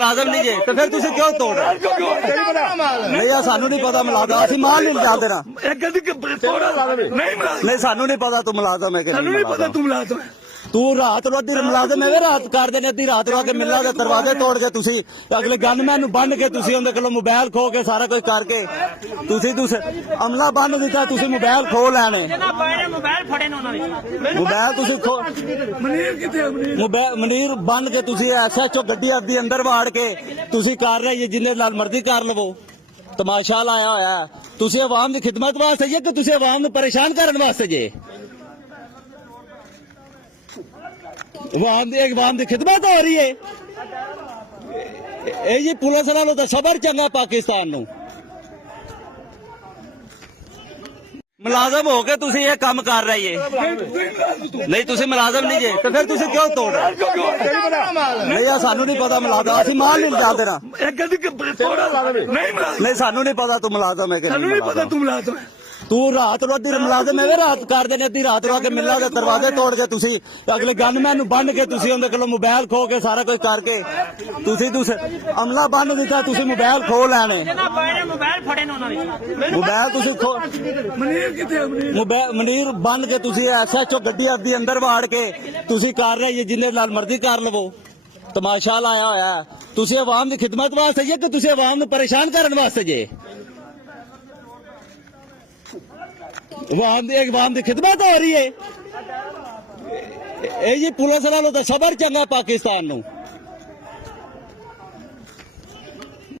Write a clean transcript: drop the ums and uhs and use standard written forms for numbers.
ਮੁਲਾਜ਼ਮ ਨਹੀਂ ਜੇ ਤੇ ਫਿਰ ਤੁਸੀਂ ਕਿਉਂ ਤੋੜ ਰਹੇ ਨਹੀਂ ਆ ਸਾਨੂੰ ਨਹੀਂ ਪਤਾ ਮੁਲਾਜ਼ਮ ਅਸੀਂ ਮਾਲ ਨਹੀਂ ਲਿਜਾ ਦੇਣਾ ਨਹੀਂ ਸਾਨੂੰ ਨਹੀਂ ਪਤਾ ਤੂੰ ਮੁਲਾਜ਼ਮ ਹੈ ਕਿ ਨਹੀਂ ਤੂੰ ਰਾਤ ਨੂੰ ਅੱਧੀ ਮੁਲਾਜ਼ਮ ਹੈ ਰਾਤ ਕਰਦੇ ਨੇ ਅੱਧੀ ਰਾਤ ਨੂੰ ਆ ਕੇ ਮਿਲਣਾ ਦੇ ਦਰਵਾਜ਼ੇ ਤੋੜ ਕੇ ਤੁਸੀਂ ਅਗਲੇ ਗਨਮੈਨ ਨੂੰ ਬੰਨ ਕੇ ਤੁਸੀਂ ਉਹਦੇ ਕੋਲੋਂ ਮੋਬਾਈਲ ਖੋ ਕੇ ਸਾਰਾ ਕੁਝ ਕਰਕੇ ਤੁਸੀਂ ਅਮਲਾ ਬੰਨ ਦਿੱਤਾ ਤੁਸੀਂ ਮੋਬਾਈਲ ਖੋ ਲੈਣੇ ਮੋਬਾਈਲ ਤੁਸੀਂ ਖੋ ਮਨੀਰ ਬੰਨ ਕੇ ਤੁਸੀਂ SHO ਗੱਡੀ ਆਪਦੀ ਅੰਦਰ ਵਾੜ ਕੇ ਤੁਸੀਂ ਕਰ ਰਹੇ ਜਿੰਨੇ ਨਾਲ ਮਰਜ਼ੀ ਕਰ ਲਵੋ ਤਮਾਸ਼ਾ ਲਾਇਆ ਹੋਇਆ ਤੁਸੀਂ ਆਵਾਮ ਦੀ ਖਿਦਮਤ ਵਾਸਤੇ ਜੇ ਕਿ ਤੁਸੀਂ ਆਵਾਮ ਨੂੰ ਪਰੇਸ਼ਾਨ ਕਰਨ ਵਾਸਤੇ ਜੇ आवाम की खिदमत हो रही है जी पुलिस वालों तो सबर चंगा पाकिस्तान नूं मुलाजम हो के तुसी ये काम कर रही है नहीं तुसी मुलाजम नहीं जे तो फिर तुसी क्यों तोड़ रहे नहीं आ सानू नहीं पता मुलाजम असि माल नहीं लिजा देना नहीं सानू नहीं पता तू मुलाजम है कि नहीं तू रात ਨੂੰ ਅੱਧੀ ਮੁਲਾਜ਼ਮ ਹੈ ਰਾਤ ਕਰਦੇ ਨੇ ਅੱਧੀ ਰਾਤ ਨੂੰ ਆ ਕੇ ਮਿਲਣਾ ਦੇ ਦਰਵਾਜ਼ੇ ਤੋੜ ਕੇ ਤੁਸੀਂ ਅਗਲੇ ਗਨਮੈਨ ਨੂੰ ਬੰਨ ਕੇ ਤੁਸੀਂ ਉਹਦੇ ਕੋਲੋਂ ਮੋਬਾਈਲ ਖੋ ਕੇ ਸਾਰਾ ਕੁਝ ਕਰਕੇ ਤੁਸੀਂ ਅਮਲਾ ਬੰਨ ਦਿੱਤਾ ਤੁਸੀਂ ਮੋਬਾਈਲ ਖੋ ਲੈਣੇ ਮੋਬਾਈਲ ਤੁਸੀਂ ਖੋ ਮਨੀਰ ਬੰਨ ਕੇ ਤੁਸੀਂ SHO ਗੱਡੀ ਆਪਦੀ ਅੰਦਰ ਵਾੜ ਕੇ ਤੁਸੀਂ ਕਰ ਰਹੇ ਜਿੰਨੇ ਨਾਲ ਮਰਜ਼ੀ ਕਰ ਲਵੋ ਤਮਾਸ਼ਾ ਲਾਇਆ ਹੋਇਆ ਤੁਸੀਂ ਆਵਾਮ ਦੀ ਖਿਦਮਤ ਵਾਸਤੇ ਜੇ ਕਿ ਤੁਸੀਂ ਆਵਾਮ ਨੂੰ ਪਰੇਸ਼ਾਨ ਕਰਨ ਵਾਸਤੇ ਜੇ आवाम की खिदमत हो रही है जी पुलिस वालों तो सबर चंगा पाकिस्तान नूं